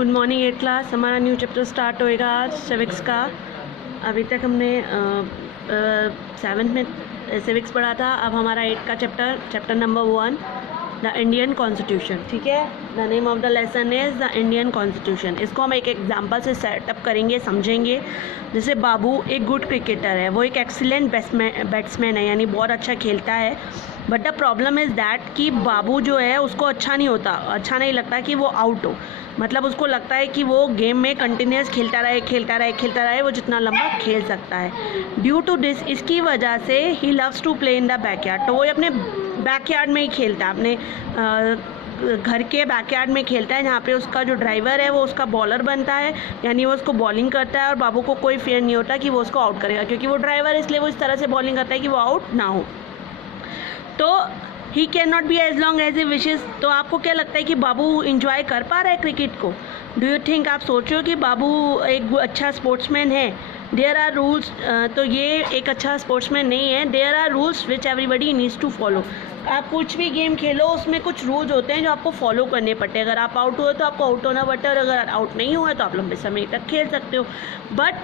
Good morning 8 class. हमारा new chapter start होएगा आज सिविक्स का। अभी तक हमने 7th में सिविक्स पढ़ा था। अब हमारा 8 का chapter number 1 the Indian constitution. ठीक है, the name of the lesson is the Indian constitution. इसको हम एक एग्जांपल से सेटअप करेंगे, समझेंगे। जैसे बाबू एक गुड क्रिकेटर है, वो एक एक्सीलेंट बैट्समैन है, यानी बहुत अच्छा खेलता है। But the problem is that कि बाबू जो है उसको अच्छा नहीं लगता कि वो आउट हो। मतलब उसको लगता है कि वो गेम में कंटिन्यूस खेलता रहे, वो जितना लंबा खेल सकता है। ड्यू टू दिस, इसकी वजह से he loves to play in the backyard. तो वो अपने बैकयार्ड में ही खेलता है, अपने घर के बैकयार्ड में खेलता है, जहाँ पे उसका जो ड्राइवर है वो उसका बॉलर बनता है, यानी वो उसको बॉलिंग करता है और बाबू को कोई फियर नहीं होता कि वो उसको आउट करेगा, क्योंकि वो ड्राइवर है, इसलिए वो इस तरह से बॉलिंग करता है कि वो आउट ना हो। तो he can not be as long as a wishes. तो आपको क्या लगता है कि बाबू इंजॉय कर पा रहा है क्रिकेट को? डू यू थिंक, आप सोच रहे हो कि बाबू एक अच्छा स्पोर्ट्समैन है? There are rules. तो ये एक अच्छा स्पोर्ट्समैन नहीं है। There are rules which everybody needs to follow. आप कुछ भी गेम खेलो, उसमें कुछ रूल्स होते हैं जो आपको फॉलो करने पड़ते हैं। अगर आप आउट हुए तो आपको आउट होना पड़ता है, और अगर आउट नहीं हुए तो आप लंबे समय तक खेल सकते हो। But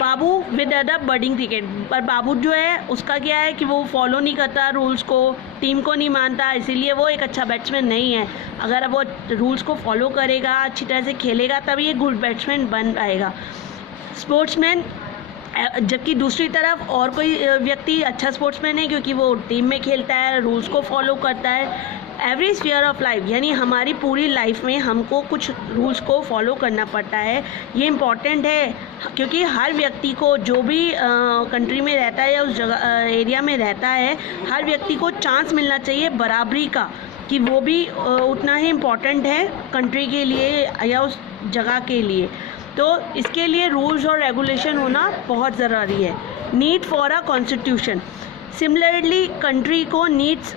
Babu with other birding cricket, पर बाबू जो है उसका क्या है कि वो फॉलो नहीं करता रूल्स को, टीम को नहीं मानता, इसीलिए वो एक अच्छा बैट्समैन नहीं है। अगर वो रूल्स को फॉलो करेगा, अच्छी तरह से खेलेगा, तभी एक गुड बैट्समैन बन पाएगा, स्पोर्ट्समैन। जबकि दूसरी तरफ और कोई व्यक्ति अच्छा स्पोर्ट्समैन है, क्योंकि वो टीम में खेलता है, रूल्स को फॉलो करता है। एवरी स्फीयर ऑफ लाइफ, यानी हमारी पूरी लाइफ में हमको कुछ रूल्स को फॉलो करना पड़ता है। ये इम्पॉर्टेंट है, क्योंकि हर व्यक्ति को, जो भी कंट्री में रहता है या उस जगह एरिया में रहता है, हर व्यक्ति को चांस मिलना चाहिए बराबरी का, कि वो भी उतना ही इम्पॉर्टेंट है कंट्री के लिए या उस जगह के लिए। तो इसके लिए रूल्स और रेगुलेशन होना बहुत ज़रूरी है। Need for a constitution. Similarly country को नीड्स,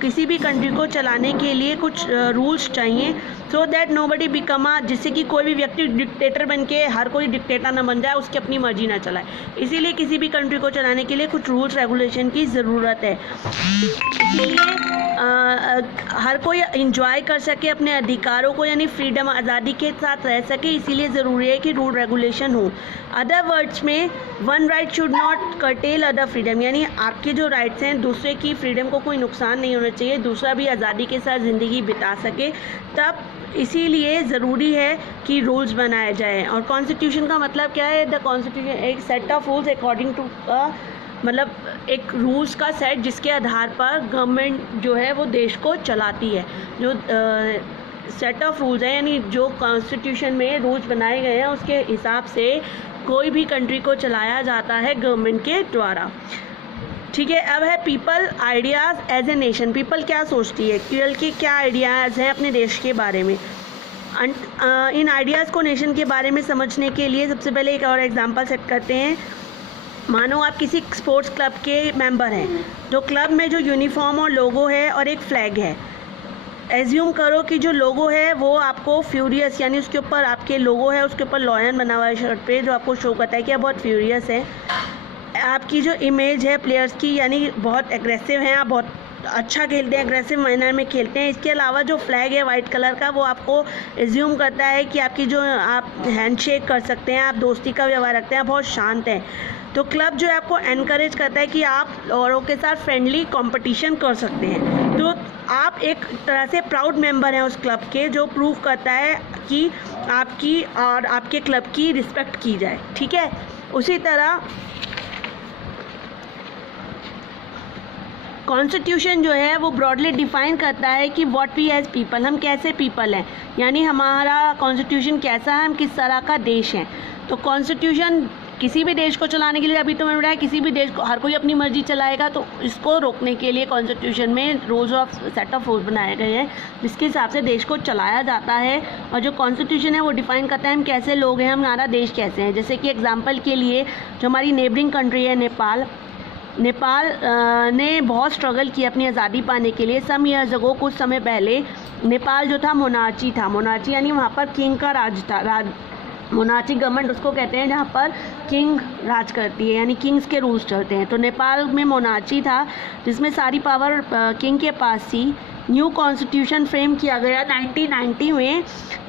किसी भी कंट्री को चलाने के लिए कुछ रूल्स चाहिए, so that nobody become a, जिससे कि कोई भी व्यक्ति डिक्टेटर बन के, हर कोई डिक्टेटर ना बन जाए, उसकी अपनी मर्जी ना चलाए। इसीलिए किसी भी कंट्री को चलाने के लिए कुछ रूल्स रेगुलेशन की ज़रूरत है। इसीलिए हर कोई इंजॉय कर सके अपने अधिकारों को, यानी फ्रीडम, आज़ादी के साथ रह सके, इसीलिए ज़रूरी है कि रूल रेगुलेशन हो। अदर वर्ड्स में, one right should not cartel other freedom, यानी आपके जो राइट्स हैं, दूसरे की फ्रीडम को कोई नुकसान नहीं होना चाहिए, दूसरा भी आज़ादी के साथ ज़िंदगी बिता सके। तब इसीलिए ज़रूरी है कि रूल्स बनाए जाएँ। और कॉन्स्टिट्यूशन का मतलब क्या है? द कॉन्स्टिट्यूशन एक set of rules according to, मतलब एक रूल्स का सेट जिसके आधार पर गवर्नमेंट जो है वो देश को चलाती है। जो सेट ऑफ रूल्स है, यानी जो कॉन्स्टिट्यूशन में रूल्स बनाए गए हैं, उसके हिसाब से कोई भी कंट्री को चलाया जाता है गवर्नमेंट के द्वारा। ठीक है, अब है people ideas as a nation. People क्या सोचती है, पीपल के क्या आइडियाज़ हैं अपने देश के बारे में। इन आइडियाज़ को नेशन के बारे में समझने के लिए सबसे पहले एक और एग्जांपल सेट करते हैं। मानो आप किसी स्पोर्ट्स क्लब के मेंबर हैं, जो क्लब में जो यूनिफॉर्म और लोगो है और एक फ्लैग है। एज्यूम करो कि जो लोगो है वो आपको फ्यूरियस, यानी उसके ऊपर आपके लोगो है, उसके ऊपर लॉयन बना हुआ है शर्ट पे, जो आपको शो करता है कि आप बहुत फ्यूरियस है। आपकी जो इमेज है प्लेयर्स की, यानी बहुत एग्रेसिव हैं, आप बहुत अच्छा खेलते हैं, एग्रेसिव मैनर में खेलते हैं। इसके अलावा जो फ्लैग है वाइट कलर का, वो आपको एज्यूम करता है कि आपकी जो, आप हैंडशेक कर सकते हैं, आप दोस्ती का व्यवहार रखते हैं, आप बहुत शांत हैं। तो क्लब जो है आपको एनकरेज करता है कि आप औरों के साथ फ्रेंडली कंपटीशन कर सकते हैं। तो आप एक तरह से प्राउड मेंबर हैं उस क्लब के, जो प्रूव करता है कि आपकी और आपके क्लब की रिस्पेक्ट की जाए। ठीक है, उसी तरह कॉन्स्टिट्यूशन जो है वो ब्रॉडली डिफाइन करता है कि व्हाट वी एज पीपल, हम कैसे पीपल हैं, यानी हमारा कॉन्स्टिट्यूशन कैसा है, हम किस तरह का देश हैं। तो कॉन्स्टिट्यूशन किसी भी देश को चलाने के लिए, अभी तो मैंने बताया किसी भी देश को, हर कोई अपनी मर्जी चलाएगा, तो इसको रोकने के लिए कॉन्स्टिट्यूशन में rules of set of rules बनाए गए हैं, जिसके हिसाब से देश को चलाया जाता है। और जो कॉन्स्टिट्यूशन है वो डिफाइन करता है हम कैसे लोग हैं, हमारा देश कैसे हैं। जैसे कि एग्जाम्पल के लिए, जो हमारी नेबरिंग कंट्री है नेपाल ने बहुत स्ट्रगल किया अपनी आज़ादी पाने के लिए। सम ईयर्स अगो, कुछ समय पहले, नेपाल जो था मोनार्ची था। मोनार्ची यानी वहाँ पर किंग का राज था। मोनार्ची गवर्नमेंट उसको कहते हैं जहाँ पर किंग राज करती है, यानी किंग्स के रूल्स चलते हैं। तो नेपाल में मोनार्ची था, जिसमें सारी पावर किंग के पास थी। न्यू कॉन्स्टिट्यूशन फ्रेम किया गया 1990 में,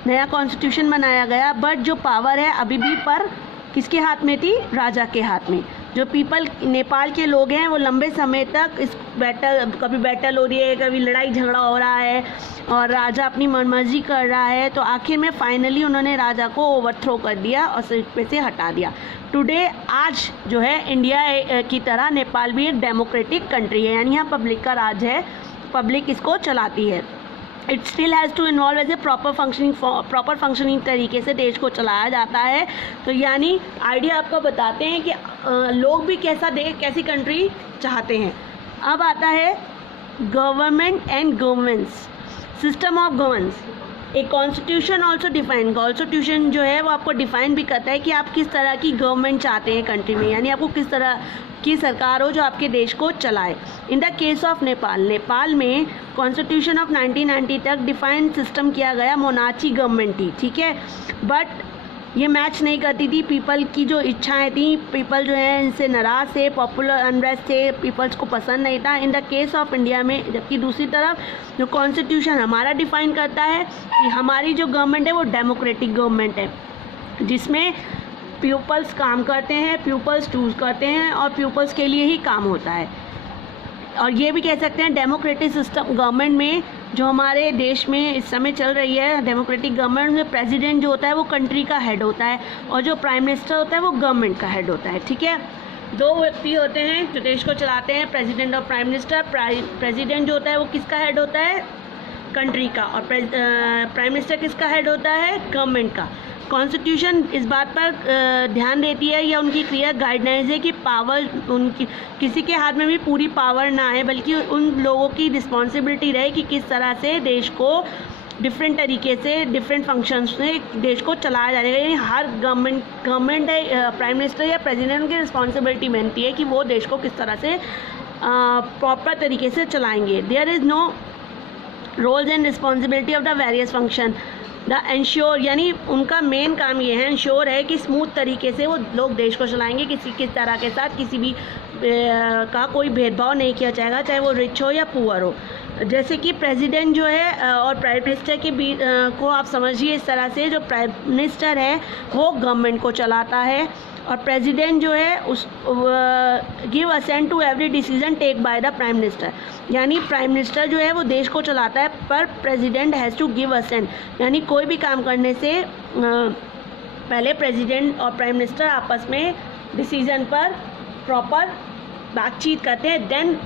नया कॉन्स्टिट्यूशन बनाया गया, बट जो पावर है अभी भी पर किसके हाथ में थी? राजा के हाथ में। जो पीपल नेपाल के लोग हैं वो लंबे समय तक इस कभी बैटल हो रही है, कभी लड़ाई झगड़ा हो रहा है और राजा अपनी मनमर्जी कर रहा है, तो आखिर में फाइनली उन्होंने राजा को ओवरथ्रो कर दिया और सीट पे से हटा दिया। टुडे आज जो है इंडिया की तरह नेपाल भी एक डेमोक्रेटिक कंट्री है, यानी यहाँ पब्लिक का राज है, पब्लिक इसको चलाती है। It still has to involve as a proper functioning तरीके से देश को चलाया जाता है। तो यानी आइडिया आपको बताते हैं कि लोग भी कैसी कंट्री चाहते हैं। अब आता है government and governance, system of governance. A constitution also define, constitution जो है वो आपको डिफाइन भी करता है कि आप किस तरह की गवर्नमेंट चाहते हैं कंट्री में, यानी आपको किस तरह की सरकार हो जो आपके देश को चलाए। In the case of Nepal, Nepal में कॉन्स्टिट्यूशन ऑफ 1990 तक डिफाइन सिस्टम किया गया मोनार्ची गवर्नमेंट थी, ठीक है, बट ये मैच नहीं करती थी पीपल की जो इच्छाएं थी। पीपल जो है इनसे नाराज़ थे, पॉपुलर अनरेस्ट थे, पीपल्स को पसंद नहीं था। In the case of India में, जबकि दूसरी तरफ जो कॉन्स्टिट्यूशन हमारा डिफाइन करता है कि हमारी जो गवर्नमेंट है वो डेमोक्रेटिक गवर्नमेंट है, जिसमें पीपल्स काम करते हैं, पीपल्स चूज़ करते हैं और पीपल्स के लिए ही काम होता है। और ये भी कह सकते हैं डेमोक्रेटिक सिस्टम गवर्नमेंट में जो हमारे देश में इस समय चल रही है, डेमोक्रेटिक गवर्नमेंट में प्रेसिडेंट जो होता है वो कंट्री का हेड होता है और जो प्राइम मिनिस्टर होता है वो गवर्नमेंट का हेड होता है, ठीक है। दो व्यक्ति होते हैं जो देश को चलाते हैं, प्रेसिडेंट और प्राइम मिनिस्टर। प्रेसिडेंट जो होता है वो किसका हेड होता है? कंट्री का। और प्राइम मिनिस्टर किसका हेड होता है? गवर्नमेंट का। कॉन्स्टिट्यूशन इस बात पर ध्यान देती है या उनकी क्लियर गाइडलाइंस है कि पावर उनकी किसी के हाथ में भी पूरी पावर ना आए, बल्कि उन लोगों की रिस्पॉन्सिबिलिटी रहे कि किस तरह से देश को डिफरेंट तरीके से डिफरेंट फंक्शंस में देश को चलाया जाएगा। यानी हर गवर्नमेंट है, प्राइम मिनिस्टर या प्रेसिडेंट की रिस्पॉन्सिबिलिटी बनती है कि वो देश को किस तरह से प्रॉपर तरीके से चलाएंगे। There is no roles and responsibility of the various function the ensure, यानी उनका मेन काम ये है, एंश्योर है कि स्मूथ तरीके से वो लोग देश को चलाएंगे, किस तरह के साथ किसी भी का कोई भेदभाव नहीं किया जाएगा, चाहे वो रिच हो या पुअर हो। जैसे कि प्रेसिडेंट जो है और प्राइम मिनिस्टर के बीच को आप समझिए इस तरह से, जो प्राइम मिनिस्टर है वो गवर्नमेंट को चलाता है और प्रेसिडेंट जो है उस give assent to every decision take by the prime minister, यानी प्राइम मिनिस्टर जो है वो देश को चलाता है पर president has to give assent, यानी कोई भी काम करने से पहले प्रेसिडेंट और प्राइम मिनिस्टर आपस में डिसीजन पर प्रॉपर बातचीत करते हैं, देन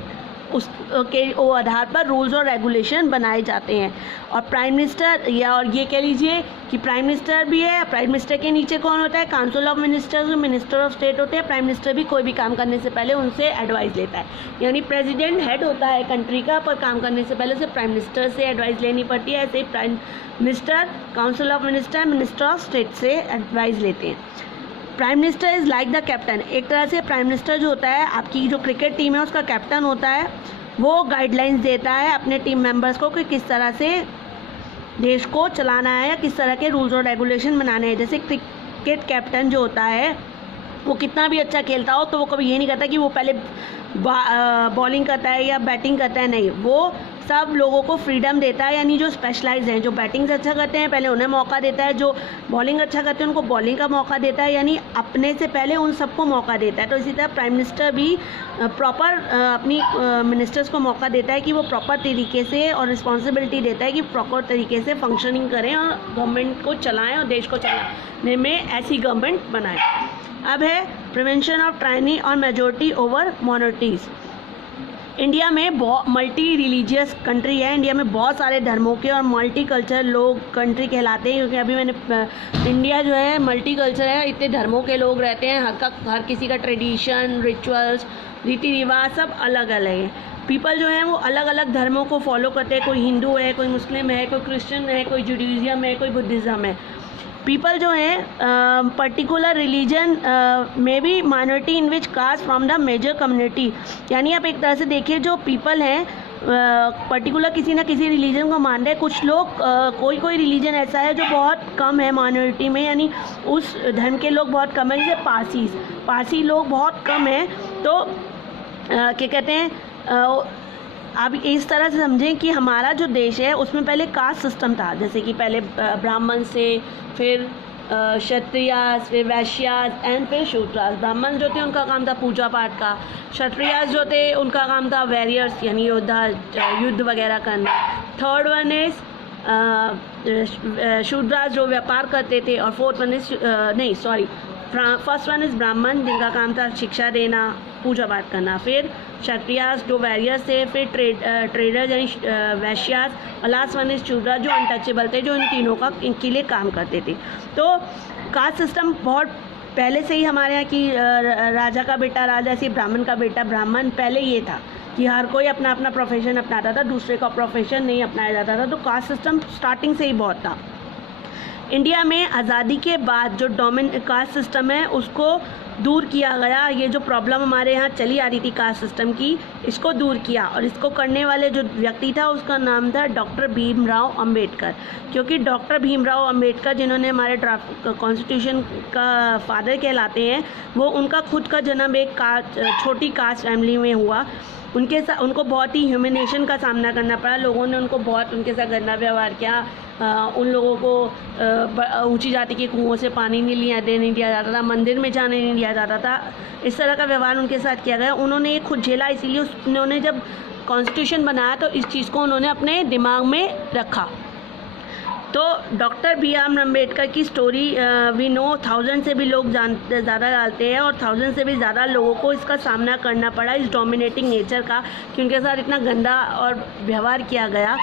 उसके वो आधार पर रूल्स और रेगुलेशन बनाए जाते हैं। और प्राइम मिनिस्टर या और ये कह लीजिए कि प्राइम मिनिस्टर भी है, प्राइम मिनिस्टर के नीचे कौन होता है? Council of ministers, minister of state होते हैं। प्राइम मिनिस्टर भी कोई भी काम करने से पहले उनसे एडवाइस लेता है, यानी प्रेसिडेंट हेड होता है कंट्री का, पर काम करने से पहले उसे प्राइम मिनिस्टर से एडवाइस लेनी पड़ती है। ऐसे ही prime minister council of minister, minister of state से एडवाइस लेते हैं। Prime minister is like the captain, एक तरह से प्राइम मिनिस्टर जो होता है आपकी जो क्रिकेट टीम है उसका कैप्टन होता है, वो गाइडलाइंस देता है अपने टीम मेंबर्स को कि किस तरह से देश को चलाना है या किस तरह के रूल्स और रेगुलेशन बनाने हैं। जैसे क्रिकेट कैप्टन जो होता है वो कितना भी अच्छा खेलता हो तो वो कभी ये नहीं करता कि वो पहले बॉलिंग करता है या बैटिंग करता है, नहीं, वो सब लोगों को फ्रीडम देता है, यानी जो स्पेशलाइज हैं, जो बैटिंग से अच्छा करते हैं पहले उन्हें मौका देता है, जो बॉलिंग अच्छा करते हैं उनको बॉलिंग का मौका देता है, यानी अपने से पहले उन सबको मौका देता है। तो इसी तरह प्राइम मिनिस्टर भी प्रॉपर अपनी मिनिस्टर्स को मौका देता है कि वो प्रॉपर तरीके से और रिस्पॉन्सिबिलिटी देता है कि प्रॉपर तरीके से फंक्शनिंग करें और गवर्नमेंट को चलाएँ और देश को चलाने में ऐसी गवर्नमेंट बनाएं। अब है प्रिवेंशन ऑफ टायरनी और मेजॉरिटी ओवर मोनोर्टीज़। इंडिया में मल्टी रिलीजियस कंट्री है, इंडिया में बहुत सारे धर्मों के और मल्टी कल्चर लोग कंट्री कहलाते हैं, क्योंकि अभी मैंने इंडिया जो है मल्टी कल्चर है, इतने धर्मों के लोग रहते हैं, हर किसी का ट्रेडिशन, रिचुअल्स, रीति रिवाज सब अलग अलग है। पीपल जो हैं वो अलग अलग धर्मों को फॉलो करते हैं, कोई हिंदू है, कोई मुस्लिम है, कोई क्रिश्चियन है, कोई जुडाइज़म है, कोई बुद्धिज़्म है। पीपल जो हैं पर्टिकुलर रिलीजन में भी minority in which caste from the major community, यानी आप एक तरह से देखिए जो पीपल हैं पर्टिकुलर किसी ना किसी रिलीजन को मान रहे हैं। कुछ लोग कोई रिलीजन ऐसा है जो बहुत कम है माइनॉरिटी में, यानी उस धर्म के लोग बहुत कम है, जैसे पारसी लोग बहुत कम हैं। तो क्या कहते हैं आप इस तरह से समझें कि हमारा जो देश है उसमें पहले कास्ट सिस्टम था, जैसे कि पहले ब्राह्मण से, फिर क्षत्रियास, फिर वैश्यास एंड फिर शूद्रास। ब्राह्मण जो थे उनका काम था पूजा पाठ का, क्षत्रियास जो थे उनका काम था वॉरियर्स यानी योद्धा, युद्ध वगैरह करना। थर्ड वन इज़ शूद्रास जो व्यापार करते थे, और fourth one is first one is ब्राह्मण जिनका काम था शिक्षा देना, पूजा पाठ करना। फिर क्षत्रियास जो वॉरियर्स थे, फिर ट्रेडर्स यानी वैश्यास, और लास्ट वन इज़ शूद्रा जो अनटचेबल थे, जो इन तीनों का इनके लिए काम करते थे। तो कास्ट सिस्टम बहुत पहले से ही हमारे यहाँ की राजा का बेटा राजा, ऐसे ब्राह्मण का बेटा ब्राह्मण, पहले ये था कि हर कोई अपना अपना प्रोफेशन अपनाता था, दूसरे का प्रोफेशन नहीं अपनाया जाता था। तो कास्ट सिस्टम स्टार्टिंग से ही बहुत था। इंडिया में आज़ादी के बाद जो कास्ट सिस्टम है उसको दूर किया गया। ये जो प्रॉब्लम हमारे यहाँ चली आ रही थी कास्ट सिस्टम की, इसको दूर किया, और इसको करने वाले जो व्यक्ति था उसका नाम था डॉक्टर भीमराव अंबेडकर। क्योंकि डॉक्टर भीमराव अंबेडकर जिन्होंने हमारे कॉन्स्टिट्यूशन का फादर कहलाते हैं, वो उनका खुद का जन्म एक छोटी कास्ट फैमिली में हुआ। उनको बहुत ही ह्यूमिनेशन का सामना करना पड़ा। लोगों ने उनके साथ गंदा व्यवहार किया। उन लोगों को ऊंची जाति के कुओं से पानी नहीं दिया जाता था, मंदिर में जाने नहीं दिया जाता था। इस तरह का व्यवहार उनके साथ किया गया। उन्होंने ये खुद झेला, इसीलिए उन्होंने जब कॉन्स्टिट्यूशन बनाया तो इस चीज़ को उन्होंने अपने दिमाग में रखा। तो डॉक्टर बी आर अम्बेडकर की स्टोरी वी नो 1000 से भी लोग ज़्यादा जानते हैं, और 1000 से भी ज़्यादा लोगों को इसका सामना करना पड़ा, इस डोमिनेटिंग नेचर का, कि उनके साथ इतना गंदा और व्यवहार किया गया।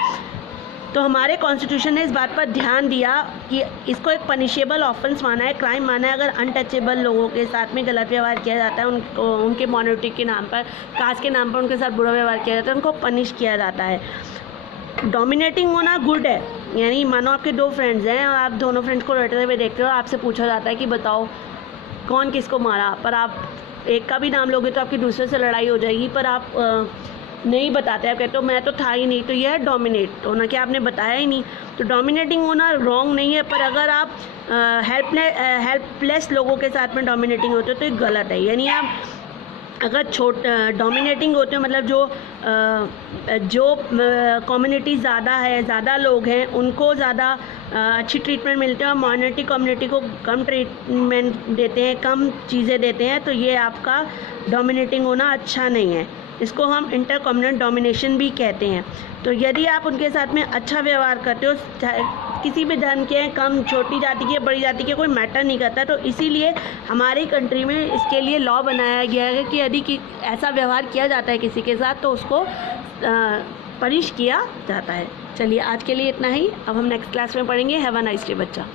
तो हमारे कॉन्स्टिट्यूशन ने इस बात पर ध्यान दिया कि इसको एक पनिशेबल ऑफेंस माना है, क्राइम माना है, अगर अनटचेबल लोगों के साथ में गलत व्यवहार किया जाता है, उनके माइनॉरिटी के नाम पर, कास्ट के नाम पर उनके साथ बुरा व्यवहार किया जाता है, उनको पनिश किया जाता है। डोमिनेटिंग होना गुड है, यानी मानो आपके दो फ्रेंड्स हैं और आप दोनों फ्रेंड्स को लड़ते हुए देखते हो और आपसे पूछा जाता है कि बताओ कौन किसको मारा, पर आप एक का भी नाम लोगे तो आपकी दूसरे से लड़ाई हो जाएगी, पर आप नहीं बताते, आप कहते हो मैं तो था ही नहीं। तो यह है डोमिनेट होना कि आपने बताया ही नहीं। तो डोमिनेटिंग होना रॉन्ग नहीं है, पर अगर आप हेल्पलेस लोगों के साथ में डोमिनेटिंग होते हो तो ये गलत है। यानी आप अगर डोमिनेटिंग होते हो, मतलब जो कम्युनिटी ज़्यादा है, ज़्यादा लोग हैं, उनको ज़्यादा अच्छी ट्रीटमेंट मिलते हैं और माइनॉरिटी कम्युनिटी को कम ट्रीटमेंट देते हैं, कम चीज़ें देते हैं, तो ये आपका डोमिनेटिंग होना अच्छा नहीं है। इसको हम इंटर कम्युनल डोमिनेशन भी कहते हैं। तो यदि आप उनके साथ में अच्छा व्यवहार करते हो, चाहे किसी भी धर्म के हैं, कम छोटी जाति के बड़ी जाति के, कोई मैटर नहीं करता। तो इसीलिए हमारी कंट्री में इसके लिए लॉ बनाया गया है कि यदि ऐसा व्यवहार किया जाता है किसी के साथ तो उसको पनिश किया जाता है। चलिए आज के लिए इतना ही, अब हम नेक्स्ट क्लास में पढ़ेंगे। हैव अ नाइस डे बच्चा।